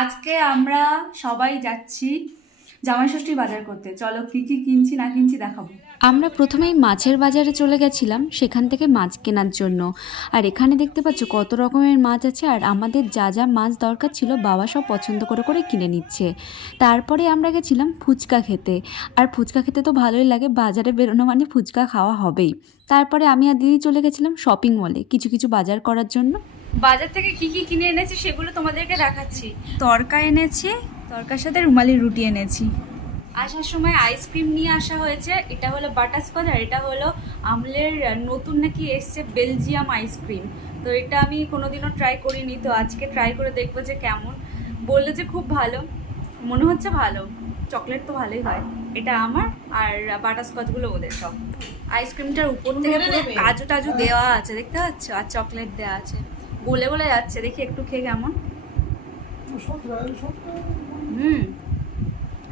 আজকে আমরা সবাই যাচ্ছি জামাই ষষ্ঠীর বাজার করতে। চলো কি কি কিনছি না কিনছি দেখাবো। আমরা প্রথমেই মাছের বাজারে চলে গেছিলাম সেখান থেকে মাছ কেনার জন্য। আর এখানে দেখতে পাচ্ছ কত রকমের মাছ আছে, আর আমাদের যা যা মাছ দরকার ছিল বাবা সব পছন্দ করে করে কিনে নিচ্ছে। তারপরে আমরা গেছিলাম ফুচকা খেতে। আর ফুচকা খেতে তো ভালোই লাগে, বাজারে বেরোনো মানে ফুচকা খাওয়া হবেই। তারপরে আমি আর দিদি চলে গেছিলাম শপিং মলে কিছু কিছু বাজার করার জন্য। বাজার থেকে কি কি কিনে এনেছি সেগুলো তোমাদেরকে দেখাচ্ছি। তরকা এনেছি, তরকার সাথে রুমালি রুটি এনেছি। আসার সময় আইসক্রিম নিয়ে আসা হয়েছে, এটা হলো বাটারস্কচ আর এটা হলো আমলের নতুন নাকি এসছে বেলজিয়াম আইসক্রিম। তো এটা আমি কোনোদিনও ট্রাই করিনি, তো আজকে ট্রাই করে দেখবো যে কেমন। বললো যে খুব ভালো, মনে হচ্ছে ভালো। চকলেট তো ভালোই হয়। এটা আমার, আর বাটারস্কচগুলো ওদের সব। আইসক্রিমটার উপর থেকে পুরো কাজু টাজু দেওয়া আছে, দেখতে পাচ্ছ, আর চকলেট দেওয়া আছে। বলে বলে যাচ্ছে, দেখি একটু খেয়ে কেমন।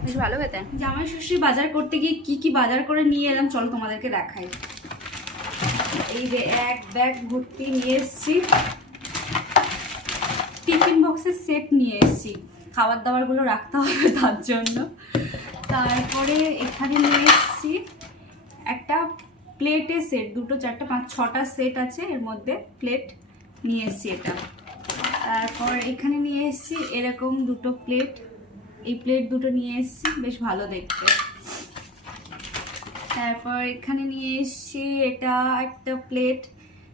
বেশ ভালো খেতে। জামাই ষষ্ঠী বাজার করতে গিয়ে কি কি বাজার করে নিয়ে এলাম চলো তোমাদেরকে দেখাই। এই যে এক ব্যাগ ভর্তি নিয়ে এসছি, টিফিন বক্সের সেট নিয়ে এসছি, খাবার দাবার গুলো রাখতে হবে তার জন্য। তারপরে এখানে নিয়ে এসছি একটা প্লেটের সেট, 2 4 5 6টা সেট আছে, এর মধ্যে প্লেট নিয়ে এসছি এটা। তারপর এখানে নিয়ে এসছি এরকম 2টো প্লেট, এই প্লেট 2টো নিয়ে এসছি, বেশ ভালো দেখতে। তারপর এখানে নিয়ে এসছি এটা একটা প্লেট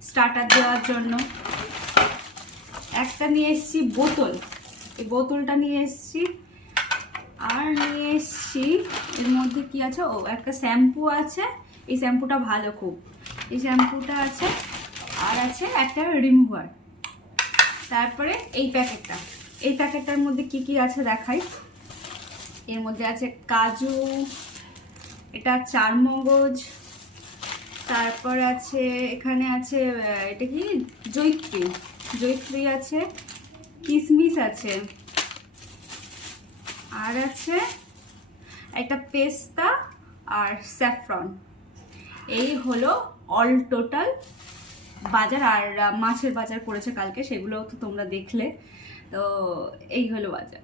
স্টার্টার দেওয়ার জন্য। একটা নিয়ে এসছি বোতল, এই বোতলটা নিয়ে এসছি। আর নিয়ে এসছি এর মধ্যে কি আছে, ও একটা শ্যাম্পু আছে, এই শ্যাম্পুটা ভালো খুব, এই শ্যাম্পুটা আছে। আর আছে একটা রিমুভার। তারপরে এই প্যাকেটটা, এই প্যাকেটটার মধ্যে কি কি আছে দেখাই। এর মধ্যে আছে কাজু, এটা চারমগজ, তারপর আছে এখানে আছে এটা কি জয়িত্রী, জয়িত্রী আছে, কিশমিশ আছে, আর আছে একটা পেস্তা আর স্যাফরন। এই হলো অল টোটাল বাজার। আর মাছের বাজার করেছে কালকে, সেগুলো তো তোমরা দেখলে। তো এই হলো বাজার।